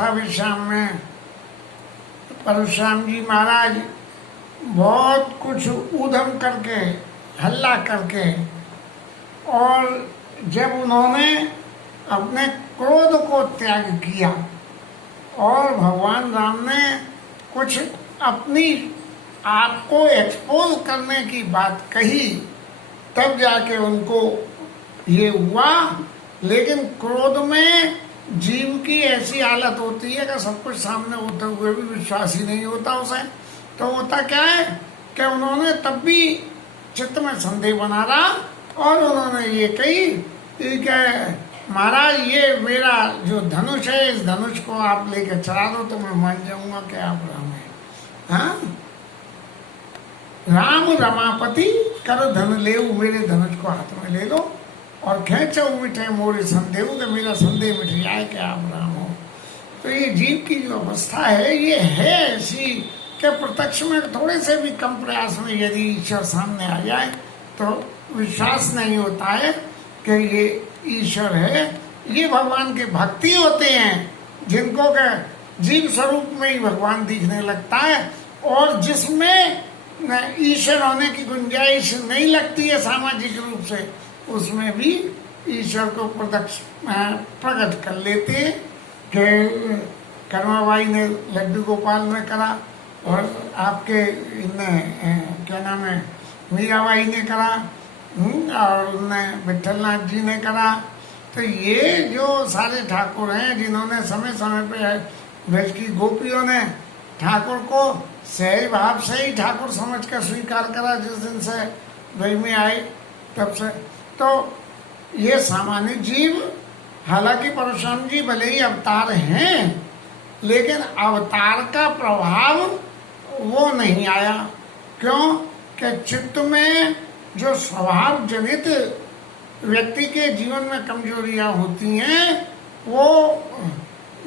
था विश्राम में। परशुराम जी महाराज बहुत कुछ ऊधम करके, हल्ला करके, और जब उन्होंने अपने क्रोध को त्याग किया और भगवान राम ने कुछ अपनी आप को एक्सपोज करने की बात कही, तब जाके उनको ये हुआ। लेकिन क्रोध में जीव की ऐसी हालत होती है कि सब कुछ सामने होते हुए भी विश्वास ही नहीं होता उसे। तो होता क्या है कि उन्होंने तब भी चित्त में संदेह बना रहा और उन्होंने ये कही कि महाराज ये मेरा जो धनुष है, इस धनुष को आप लेकर चला दो तो मैं मान जाऊंगा कि आप राम है। हाँ, राम रमापति कर धन ले, मेरे धनुष को हाथ में ले लो और खेचो मिठे मोरे संदेह, कि मेरा संदेह मिट जाए कि आप राम हो। तो ये जीव की जो अवस्था है ये है ऐसी कि प्रत्यक्ष में थोड़े से भी कम प्रयास में यदि ईश्वर सामने आ जाए तो विश्वास नहीं होता है कि ये ईश्वर है। ये भगवान के भक्ति होते हैं जिनको के जीव स्वरूप में ही भगवान दिखने लगता है, और जिसमें ईश्वर होने की गुंजाइश नहीं लगती है सामाजिक रूप से, उसमें भी ईश्वर को प्रकट कर लेते हैं। कि कर्माबाई ने लड्डू गोपाल में करा और आपके क्या नाम है मीराबाई ने करा, और उन्हें विठलनाथ जी ने करा। तो ये जो सारे ठाकुर हैं जिन्होंने समय समय पे ब्रज की गोपियों ने ठाकुर को सही भाव से ही ठाकुर समझ कर स्वीकार करा जिस दिन से ब्रज में आए तब से। तो ये सामान्य जीव, हालांकि परशुराम जी भले ही अवतार हैं लेकिन अवतार का प्रभाव वो नहीं आया। क्यों कि चित्त में जो स्वभाव जनित व्यक्ति के जीवन में कमजोरियां होती हैं वो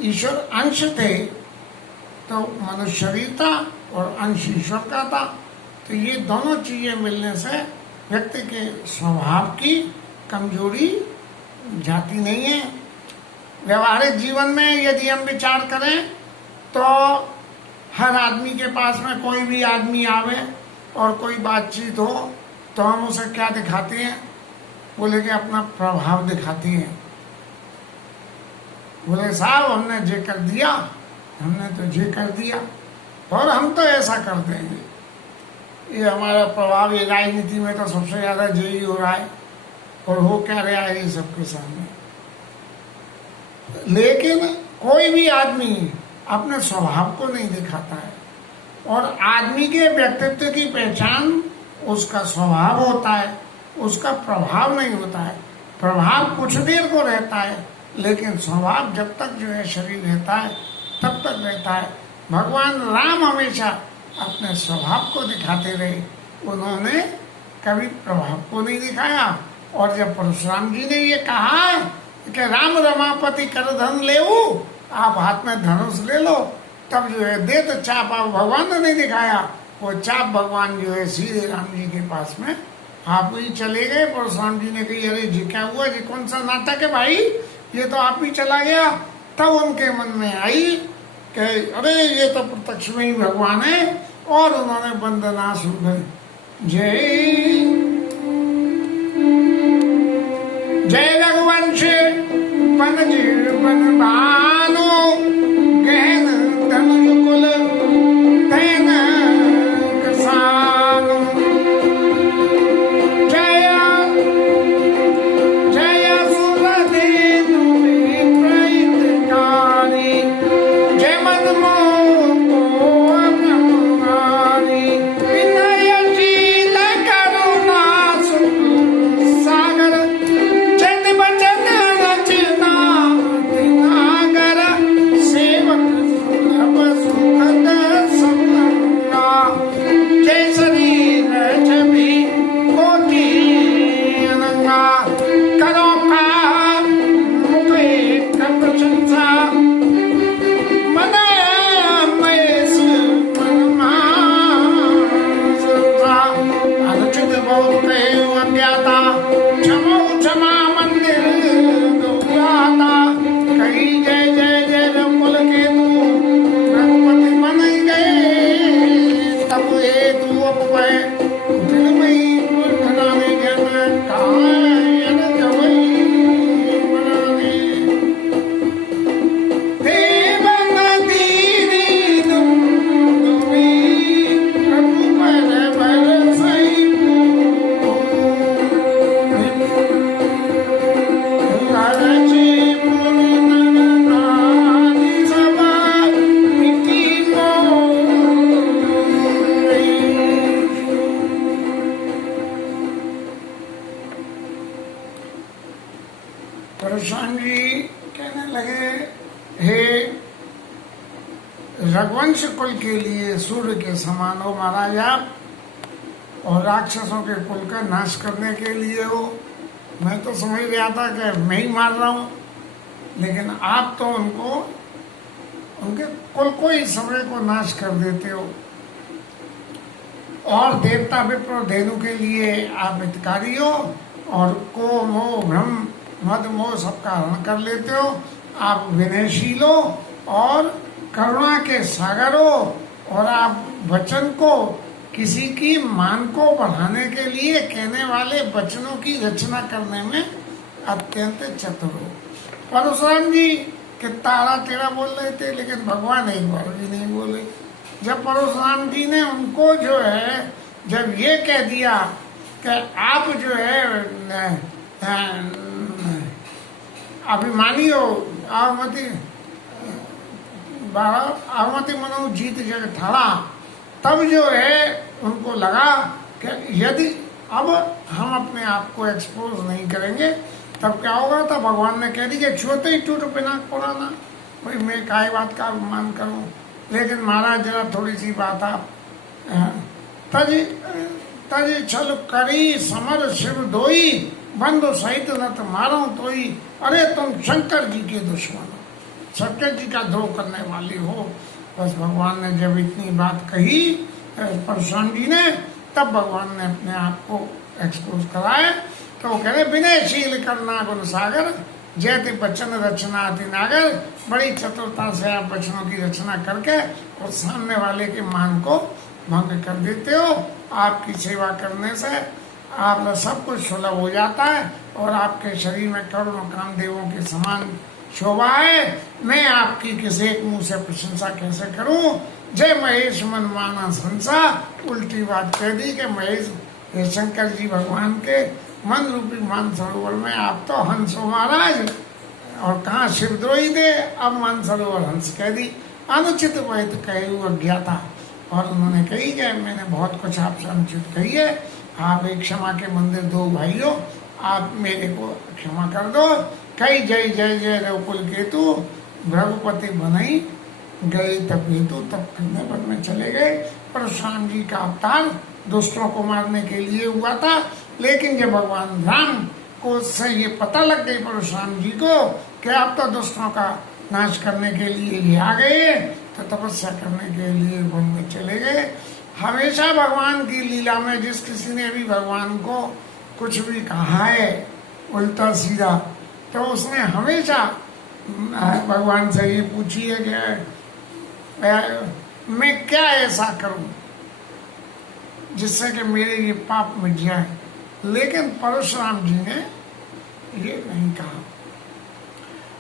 ईश्वर अंश थे, तो मनुष्य शरीर था और अंश ईश्वर का था। तो ये दोनों चीजें मिलने से व्यक्ति के स्वभाव की कमजोरी जाती नहीं है। व्यवहारिक जीवन में यदि हम विचार करें तो हर आदमी के पास में कोई भी आदमी आवे और कोई बातचीत हो तो हम उसे क्या दिखाते हैं? बोले कि अपना प्रभाव दिखाते हैं। बोले साहब हमने जे कर दिया, हमने तो जे कर दिया और हम तो ऐसा कर देंगे। ये हमारा प्रभाव, ये राजनीति में तो सबसे ज्यादा जे ही हो रहा है और हो क्या रहा है ये सबके सामने। लेकिन कोई भी आदमी अपने स्वभाव को नहीं दिखाता है, और आदमी के व्यक्तित्व की पहचान उसका स्वभाव होता है, उसका प्रभाव नहीं होता है। प्रभाव कुछ देर को रहता है लेकिन स्वभाव जब तक जो है शरीर रहता है तब तक रहता है। भगवान राम हमेशा अपने स्वभाव को दिखाते रहे, उन्होंने कभी प्रभाव को नहीं दिखाया। और जब परशुराम जी ने ये कहा कि राम रमापति कर धन लेऊ, आप हाथ में धनुष ले लो, तब जो है दे तो चाप आप भगवान ने नहीं दिखाया, वो चाप भगवान जो है सीधे राम जी के पास में आप ही चले गए। परशुराम जी ने कही अरे जी क्या हुआ जी, कौन सा नाटक है भाई, ये तो आप ही चला गया। तब उनके मन में आई कि अरे ये तो प्रत्यक्ष में ही भगवान है, और उन्होंने वंदना शुरू करी। जय रघुवंश पन जीवन भानु, गहन धनुकुल तैन कसानु। जय जय सुरधेनु प्रहितकारी, जय मनमोह ब्रह्मगारी। विनयशील करुणा सुख सागर, जन बचन रचना दिनागर। उपय कुटिलमयी पुरखनाने जन कायन जवई बनाने। देव नदीरी दुमी प्रभु पर बरसई हरची पूर्णनादि सभा मिट्टी मोई। परशुराम जी कहने लगे, हे रघुवंश कुल के लिए सूर्य के समान हो महाराज आप, और राक्षसों के कुल का नाश करने के लिए हो। मैं तो समझ रहा था कि मैं ही मार रहा हूँ, लेकिन आप तो उनके कुल को ही समय को नाश कर देते हो, और देवता विप्र धेनु के लिए आप हितकारी हो, और को मोह भ्रम मद मोह सबका हरण कर लेते हो। आप विनयशील हो और करुणा के सागर हो, और आप वचन को किसी की मान को बढ़ाने के लिए कहने वाले वचनों की रचना करने में अत्यंत चतुर हो। परशुराम जी के तारा टेढ़ा बोल रहे थे, लेकिन भगवान एक बार भी नहीं बोले। जब परशुराम जी ने उनको जो है जब ये कह दिया कि आप जो है अभिमानी हो, आवमति मनो जीत जग ठाड़ा, तब जो है उनको लगा कि यदि अब हम अपने आप को एक्सपोज नहीं करेंगे तब क्या होगा। तो भगवान ने कह दिया छूते ही टूट पिना पुराना, भाई मैं काय बात का अभिमान करूं। लेकिन महाराज जरा थोड़ी सी बात आप तज छल करी समर शिव दोई, बंधु सहित नत मारो तोई। अरे तुम शंकर जी के दुश्मन हो, शंकर जी का द्रोह करने वाली हो। बस भगवान ने जब इतनी बात कही परशुराम जी ने, तब भगवान ने अपने आप को एक्सपोज कराया। तो वो कह रहे विनयशील करना गुण सागर, जैते वचन रचना अति नागर। बड़ी चतुरता से आप वचनों की रचना करके और सामने वाले के मान को भंग कर देते हो। आपकी सेवा करने से आप सब कुछ सुलभ हो जाता है, और आपके शरीर में करोड़ों कामदेवों के समान शोभा है। मैं आपकी किसी एक मुंह से प्रशंसा कैसे करूं। जय महेश मन माना संसा, उल्टी बात कह दी कि महेश शंकर जी भगवान के मन रूपी मान सरोवर में आप तो हंस हो महाराज, और कहाँ शिवद्रोही थे, अब मान सरोवर हंस कह दी। अनुचित वहित कहे अज्ञाता, और उन्होंने कही कि मैंने बहुत कुछ आपसे अनुचित कही है। आप एक क्षमा के मंदिर दो भाइयों, आप मेरे को क्षमा कर दो। कई जय जय जय रघुकुल केतु, भ्रघुपति बनई गए तब हेतु। तब खंडे वन में चले गए। परशुराम जी का अवतार दुष्टों को मारने के लिए हुआ था, लेकिन जब भगवान राम को से ये पता लग गई परशुराम जी को कि आप तो दुष्टों का नाश करने के लिए ये आ गए, तो तपस्या करने के लिए वन में चले गए। हमेशा भगवान की लीला में जिस किसी ने भी भगवान को कुछ भी कहा है उल्टा सीधा, तो उसने हमेशा भगवान से ये पूछी है कि मैं क्या ऐसा करूं जिससे कि मेरे ये पाप मिट जाए। लेकिन परशुराम जी ने ये नहीं कहा।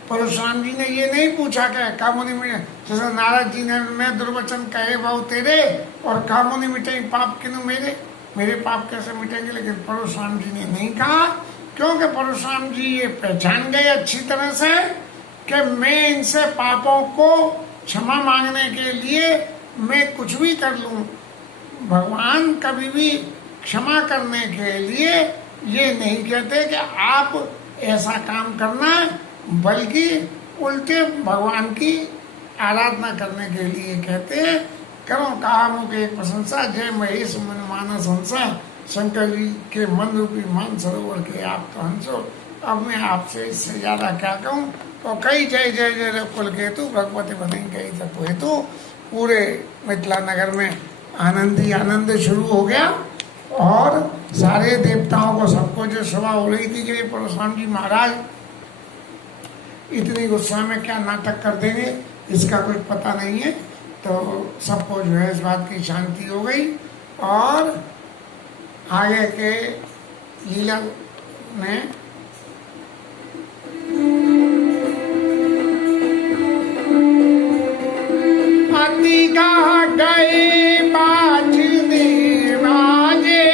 परशुराम जी ने ये नहीं पूछा कि कामुनि में, जैसे नारद जी ने मैं दुर्वचन कहे बहु तेरे और कामुनि मिटे पाप किनु मेरे, मेरे पाप कैसे मिटेंगे। लेकिन परशुराम जी ने नहीं कहा, क्योंकि परशुराम जी ये पहचान गए अच्छी तरह से कि मैं इनसे पापों को क्षमा मांगने के लिए मैं कुछ भी कर लूं। भगवान कभी भी क्षमा करने के लिए ये नहीं कहते कि आप ऐसा काम करना, बल्कि उल्टे भगवान की आराधना करने के लिए कहते हैं। करो कामों के प्रशंसा, जय महेश मन मानस हंसा, शंकर जी के मन रूपी मान सरोवर के आप तो हंसो। अब मैं आपसे इससे ज्यादा क्या कहूँ। तो कई जय जय जय कुल केतु, भगवती बनेंगे कई तक हेतु। पूरे मिथिला नगर में आनंद ही आनंद शुरू हो गया, और सारे देवताओं को सबको जो सभा हो रही थी कि परशुराम जी महाराज इतनी गुस्सा में क्या नाटक कर देंगे, इसका कुछ पता नहीं है। तो सबको जो है इस बात की शांति हो गई, और आगे के लीला में अति गा गए बाजने बाजे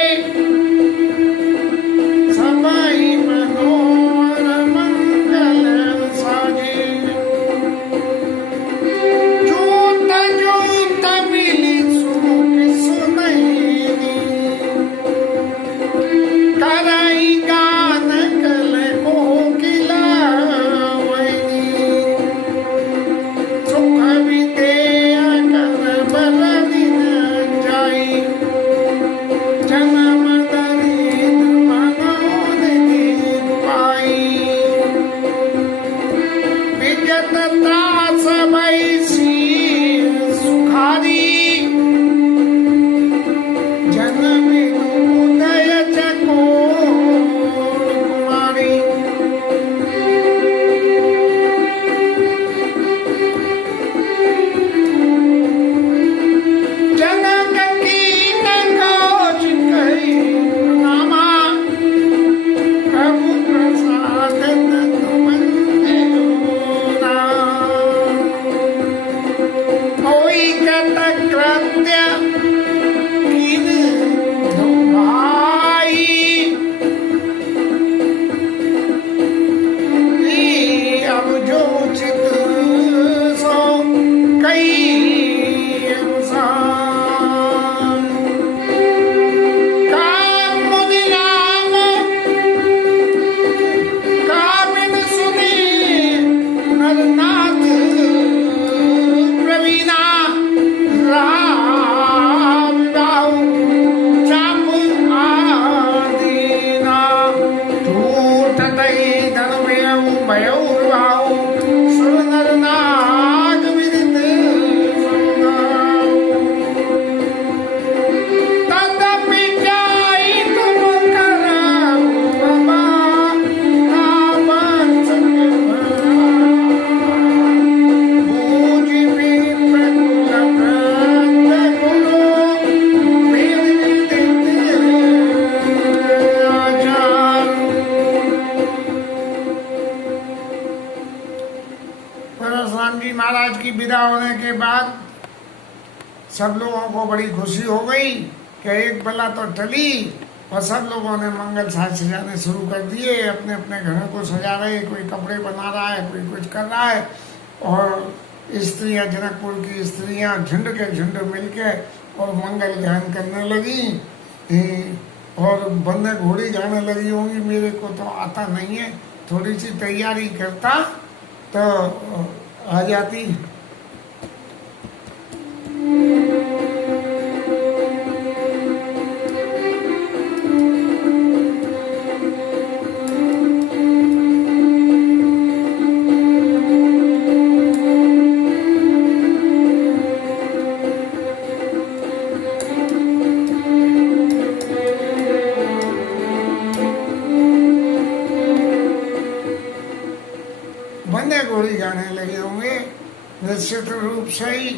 सबई मनोर मंगल साजे जोत जोत मिली सुख सुनैनी कराई गान कल कोकिला सुख विदे कर बल दिन जाई जन्म दरिद मनोनिधि पाई विगत त्रास बैसी सुखारी जन्म उदय चकोर कुमारी जनक की नगोज कही नामा प्रभु प्रसाद कोई कत कृत्य कीन भाई अब जो चित सो कई इंसान काम मुनि राम कामिन सुनी नरनाथ प्रवीणा राम राव चाप आदीना टूट तई धन भयऊ भाव सुर नर नाग विदित तदपि जाई तुम करऊ बाबा नाम सत्य बूझि विप्र कुल प्रत गुरु वेद विदित आचार। परशुराम जी महाराज की विदा होने के बाद सब लोगों को बड़ी खुशी हो गई कि एक बला तो टली और सब लोगों ने मंगल साज सजाने शुरू कर दिए। अपने अपने घरों को सजा रहे, कोई कपड़े बना रहा है, कोई कुछ कर रहा है। और स्त्रियां, जनकपुर की स्त्रियां झुंड के झुंड मिलके और मंगल गान करने लगी और बंदे घोड़ी गाने लगी होंगी। मेरे को तो आता नहीं है, थोड़ी सी तैयारी करता तो आ जाती। बंदे घोड़ी गाने लगे होंगे। निश्चित रूप से ही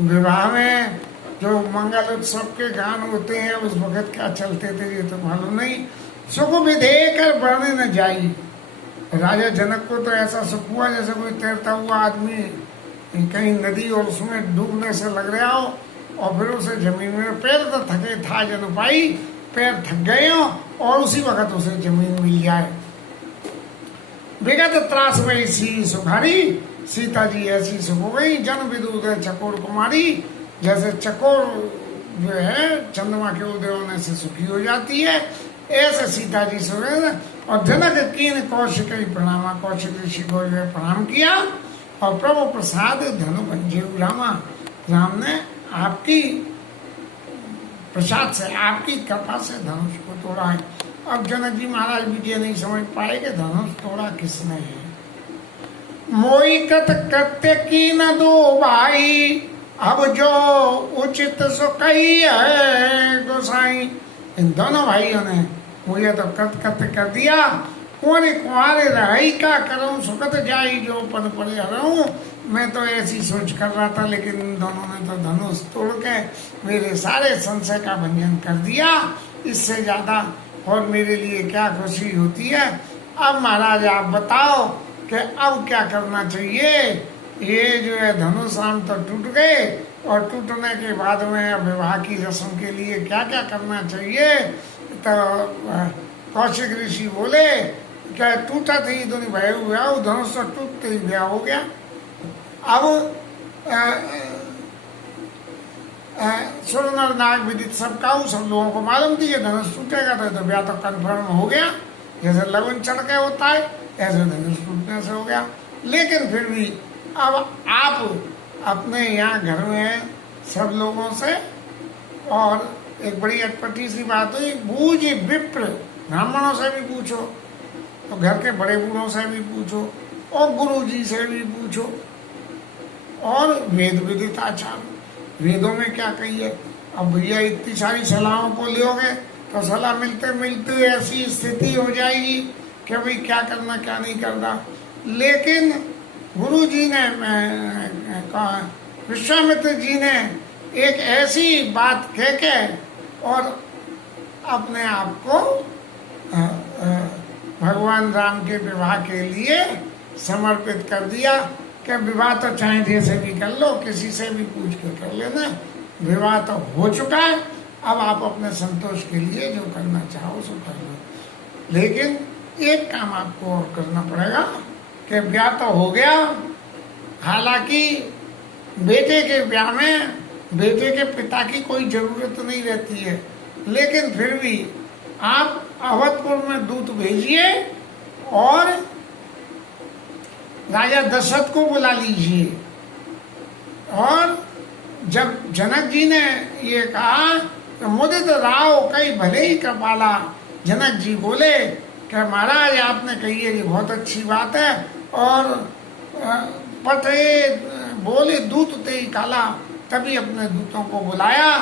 विवाह में जो मंगल उत्सव के गान होते हैं उस वक्त क्या चलते थे ये तो मालूम नहीं। सुख विधे कर बढ़ने न जाई। राजा जनक को तो ऐसा सुख हुआ जैसे कोई तैरता हुआ आदमी कहीं नदी और उसमें डूबने से लग रहा हो और फिर उसे जमीन में पैर तो थके था जन पाई, पैर थक गए हो और उसी वक्त उसे जमीन मिल जाए। विगत त्रास में सी सुखारी, सीता जी ऐसी सुख हो गई। जन विदुत चकोर कुमारी, जैसे चकोर जो है चंद्रमा के उदय होने से सुखी हो जाती है, ऐसे सीता जी सुख। और जनक कीन कौशिक प्रणामा, कौशिक ऋषि को जो प्रणाम किया और प्रभु प्रसाद धनु भंजे रामा। राम ने आपकी प्रसाद से, आपकी कृपा से धनुष को तोड़ा है। अब जनक जी महाराज भी ये नहीं समझ पाए कि धनुष तोड़ा किसने है। मोई कत कृत्य की न दो भाई, अब जो उचित सो कही है गोसाई। इन दोनों भाइयों ने मुझे तो कृत्य कर दिया कुंवरे कुंवारे रही का करूं, सुखत जाई जो पद पड़े रहूं। मैं तो ऐसी सोच कर रहा था, लेकिन इन दोनों ने तो धनुष तोड़ के मेरे सारे संशय का भंजन कर दिया। इससे ज्यादा और मेरे लिए क्या खुशी होती है। अब महाराज आप बताओ कि अब क्या करना चाहिए। ये जो है धनुष राम तो टूट गए, और टूटने के बाद में विवाह की रस्म के लिए क्या क्या करना चाहिए। तो कौशिक ऋषि बोले क्या टूटा थी दोनों भय हुआ, धनुष तो टूटते ही ब्याह हो गया। अब सुर नाग विदित सब लोगों को मालूम थी कि धनुष टूटेगा, तो ब्याह तो कन्फर्म हो गया। जैसे लगन चढ़ के होता है ऐसे धनुष टूटने से हो गया। लेकिन फिर भी अब आप अपने यहाँ घर में सब लोगों से, और एक बड़ी अटपटी सी बात हुई, बूझ विप्र ब्राह्मणों से भी पूछो, तो घर के बड़े बूढ़ों से भी पूछो, और गुरु जी से भी पूछो, और वेद विदित आचार्य वेदों में क्या कहिए। अब भैया इतनी सारी सलाहों को लोगे तो सलाह मिलते मिलते ऐसी स्थिति हो जाएगी कि भाई क्या करना क्या नहीं करना। लेकिन गुरु जी ने विश्वामित्र जी ने एक ऐसी बात कह के और अपने आप को भगवान राम के विवाह के लिए समर्पित कर दिया कि विवाह तो चाहे जैसे भी कर लो, किसी से भी पूछ के कर लेना, विवाह तो हो चुका है। अब आप अपने संतोष के लिए जो करना चाहो सो कर लो। लेकिन एक काम आपको और करना पड़ेगा कि ब्याह तो हो गया, हालांकि बेटे के ब्याह में बेटे के पिता की कोई जरूरत नहीं रहती है, लेकिन फिर भी आप अवधपुर में दूत भेजिए और राजा दशरथ को बुला लीजिए। और जब जनक जी ने ये कहा तो मुदित राव कई भले ही कृपाला, जनक जी बोले कि महाराज आपने कही है ये बहुत अच्छी बात है। और पटे बोले दूत ते ही काला, तभी अपने दूतों को बुलाया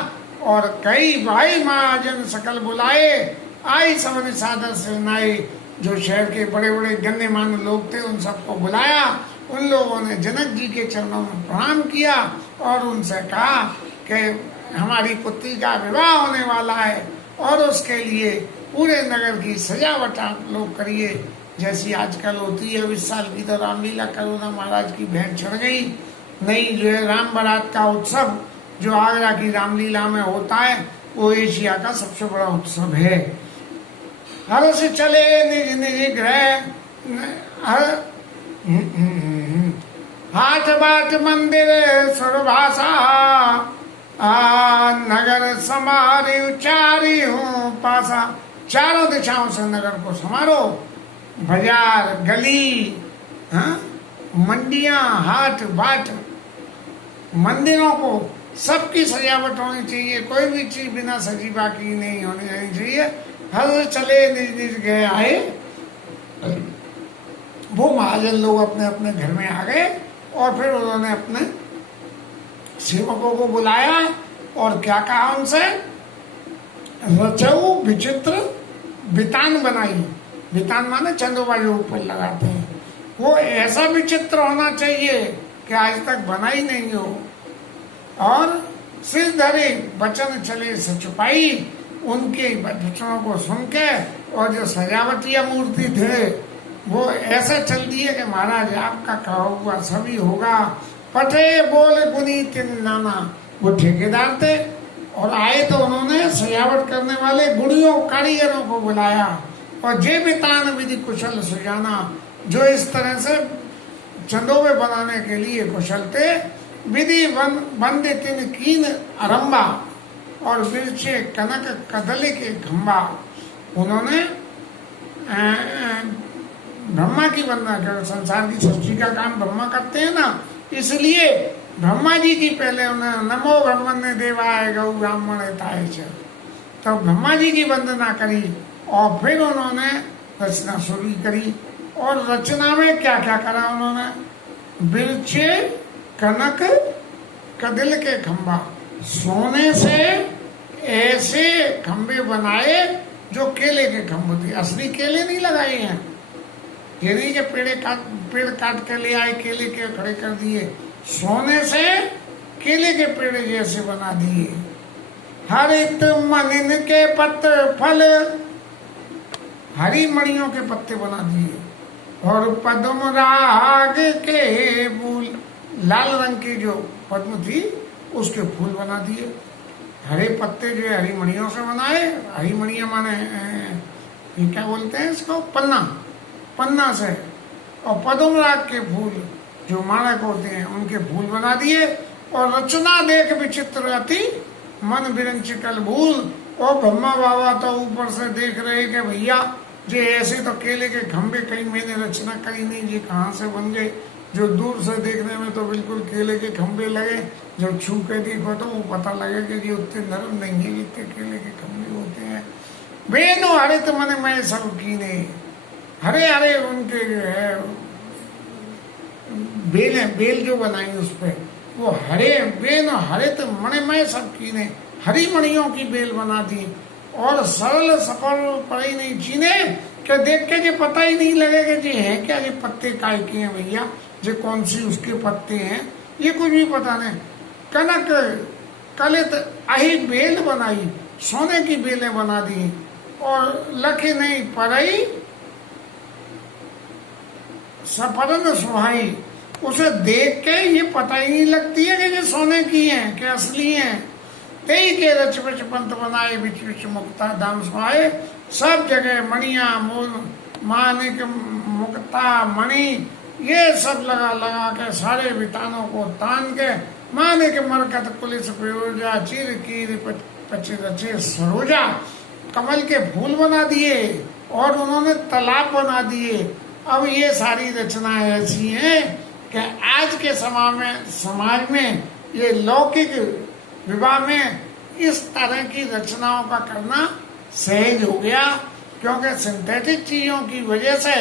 और कई भाई महाजन सकल बुलाए, आई सबने सादर से नाए। जो शहर के बड़े बड़े गण्यमान्य लोग थे उन सबको बुलाया। उन लोगों ने जनक जी के चरणों में प्रणाम किया और उनसे कहा कि हमारी पुत्री का विवाह होने वाला है और उसके लिए पूरे नगर की सजावट आप लोग करिए, जैसी आजकल होती है। 20 साल की तो रामलीला करुणा महाराज की भेंट चढ़ गई। नई जो है राम बारात का उत्सव जो आगरा की रामलीला में होता है वो एशिया का सबसे बड़ा उत्सव है। हर से चले निज निज गृह, हाट बाट मंदिर सुरभाषा, नगर समारे उचारी हूँ पासा। चारों दिशाओं से नगर को समारो, बाजार गली मंडियां हाट बाट मंदिरों को सबकी सजावट होनी चाहिए, कोई भी चीज बिना सजी बाकी नहीं होनी चाहिए। हर चले निज निज गए आए। वो महाजन लोग अपने अपने घर में आ गए और फिर उन्होंने अपने सेवकों को बुलाया और क्या कहा उनसे, रचऊ विचित्र बितान बनाई। बितान माने चंदोबा जो ऊपर लगाते हैं, वो ऐसा विचित्र होना चाहिए कि आज तक बना ही नहीं हो। और सिर धरे वचन चले सचुपाई, उनके वचनों को सुन के और जो सजावटिया मूर्ति थे वो ऐसा चल दिए कि महाराज आपका कहा हुआ सभी होगा। पटे बोले पुनीत नाना, वो ठेकेदार थे और आए तो उन्होंने सजावट करने वाले गुड़ियों कारीगरों को बुलाया और जे बितान विधि कुशल सुजाना, जो इस तरह से चंदोबे बनाने के लिए कुशल थे। विधि बंदे तिन कीन आरंभा और बिरछे कनक कदली के खंबा। उन्होंने ब्रह्मा की वंदना कर, संसार की सृष्टि का काम ब्रह्मा करते हैं ना, इसलिए ब्रह्मा जी की पहले उन्हें नमो ब्रह्मण्य देवाय गौ ब्राह्मण हिताय च, तो ब्रह्मा जी की वंदना करी और फिर उन्होंने रचना शुरू करी। और रचना में क्या क्या करा उन्होंने, बिरछे कनक कदिल के खंबा, सोने से ऐसे खंबे बनाए जो केले के खंभे थे। असली केले नहीं लगाए हैं, ये नहीं कि पेड़ काट के ले आए, केले के खड़े कर दिए, सोने से केले के पेड़ जैसे बना दिए। हरित मनिन के पत्र फल, हरी मणियों के पत्ते बना दिए। और पद्म राग के फूल, लाल रंग की जो पद्म थी उसके फूल बना दिए। हरे पत्ते जो है हरी मणियों से बनाए, हरी मणियां माने ये क्या बोलते हैं इसको, पन्ना, पन्ना से। और पद्म राग के फूल जो मानक होते हैं उनके फूल बना दिए। और रचना देख विचित्र अति मन विरंचिकल भूल। और ब्रह्मा बाबा तो ऊपर से देख रहे कि भैया जे ऐसे तो केले के खंबे कहीं मैंने रचना करी नहीं, जी कहाँ से बन गए। जो दूर से देखने में तो बिल्कुल केले के खंबे लगे, जब छू के देखो तो वो पता लगे कि जी उतने नरम नहीं है जितने केले के खंबे होते हैं। बेनो हरित मन में सब कीने, हरे हरे उनके जो है बेल है, बेल जो बनाई उस पर वो हरे बेन हरित मणिमय सब कीने, हरी मणियों की बेल बना दी। और सरल सफल पड़े नहीं चीने, क्या देख के जो पता ही नहीं लगेगा जी है क्या, ये पत्ते काय के हैं भैया, जो कौन सी उसके पत्ते हैं, ये कुछ भी पता नहीं। कनक कलित अही बेल बनाई, सोने की बेलें बना दी। और लखे नहीं परई सफरन सुहाई, उसे देख के ये पता ही नहीं लगती है कि ये सोने की है कि असली है। कई के रच बच पंत बनाए, बिच बिच मुक्ता दाम सुहाए। सब जगह मणिया मूल मानिक मुक्ता मणि ये सब लगा लगा के सारे वितानों को तान के, मानिक मरकत पुलिस प्रयोजा चिर कीर पचि रचे सरोजा। कमल के फूल बना दिए और उन्होंने तालाब बना दिए। अब ये सारी रचनाएं ऐसी हैं कि आज के समाज में ये लौकिक विवाह में इस तरह की रचनाओं का करना सहज हो गया, क्योंकि सिंथेटिक चीजों की वजह से,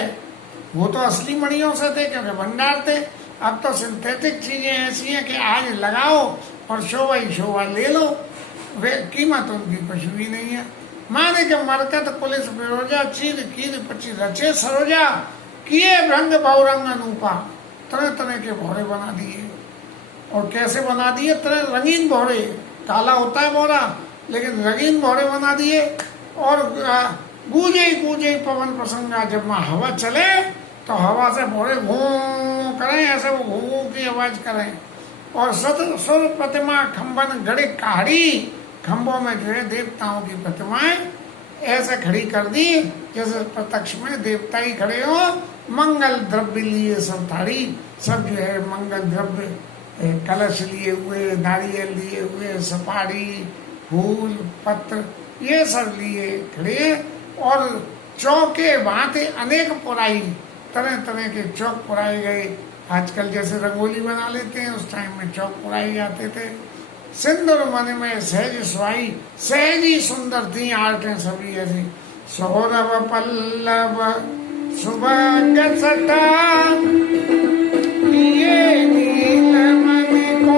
वो तो असली मणियों से थे क्योंकि भंडार थे, अब तो सिंथेटिक चीजें ऐसी हैं कि आज लगाओ और शोभा ही शोभा ले लो, वे कीमत उनकी कुछ भी नहीं है। माने के मरकत पुलिस बेरोजा चीर कीर पची रचे सरोजा, किए भ्रंग बहुरंग अनूपा, तरह तरह के भौरे बना दिए। और कैसे बना दिए, तरह रंगीन भौरे, काला होता है भौरा लेकिन रंगीन भौरे बना दिए। और गूंजे पवन प्रसंगा, जब वहाँ हवा चले तो हवा से भौरे घूं करें, ऐसे वो घूं की आवाज करें। और सुर प्रतिमा खंबन गड़े कहाड़ी, खंभों में जो है देवताओं की प्रतिमाएं ऐसे खड़ी कर दी जैसे प्रत्यक्ष में देवता ही खड़े हो। मंगल द्रव्य लिए सब थाड़ी, सब जो है मंगल द्रव्य, कलश लिए हुए, नारियल लिए हुए, सुपारी, फूल, पत्र, ये सब लिए खड़े। और चौके भांति अनेक पुराई, तरह तरह के चौक पुराए गए। आजकल जैसे रंगोली बना लेते हैं, उस टाइम में चौक पुराए जाते थे। सिंदूर मन में सहज स्वाई, सहज ही सुंदर थी आर्टें सभी ऐसी। सौरभ पल्लव सुबह सटा, ये नीलमण को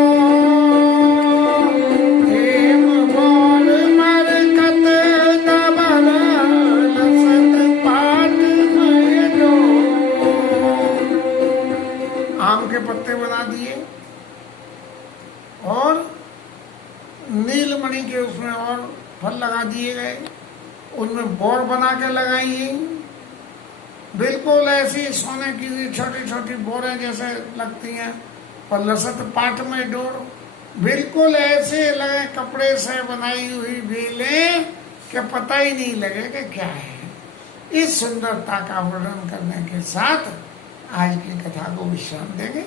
हेम बोल मरकत दबर लसत पाट में लो। आम के पत्ते बना दिए और नीलमणि के उसमें और फल लगा दिए गए, उनमें बोर बना के लगाई, बिल्कुल ऐसी सोने की छोटी छोटी बोरें जैसे लगती हैं। और लसत पाट में डोर, बिल्कुल ऐसे लगे कपड़े से बनाई हुई बेलें कि पता ही नहीं लगे कि क्या है। इस सुंदरता का वर्णन करने के साथ आज की कथा को विश्राम देंगे।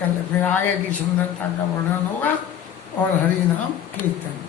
कल फिर आगे की सुंदरता का वर्णन होगा और हरि नाम कीर्तन।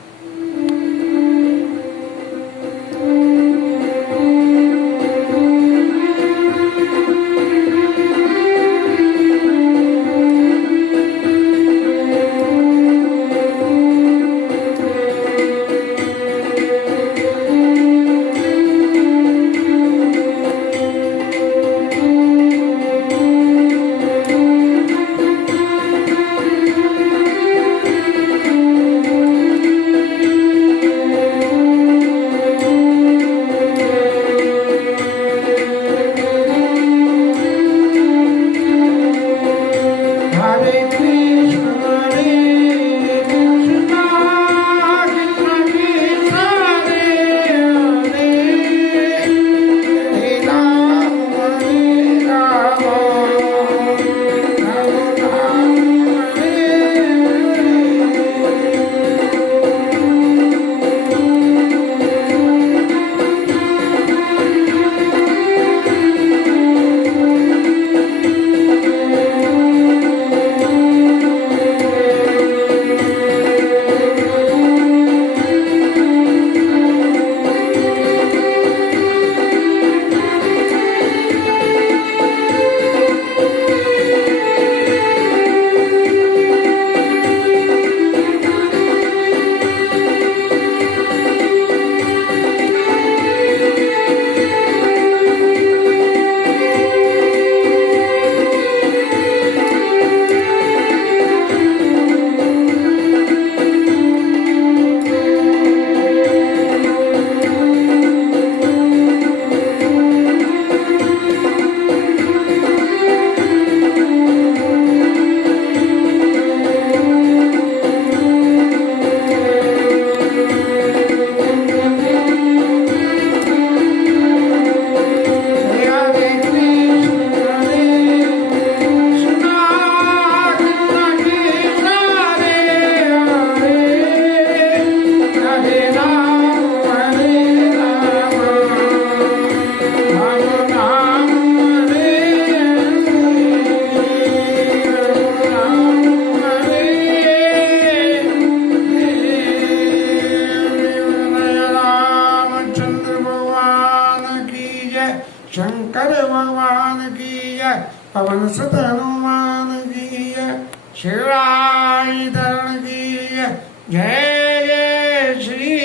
शंकर भगवान की जय, पवन सुत हनुमान की जय, शिवराय धरण की जय, जय जय श्री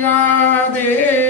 राधे।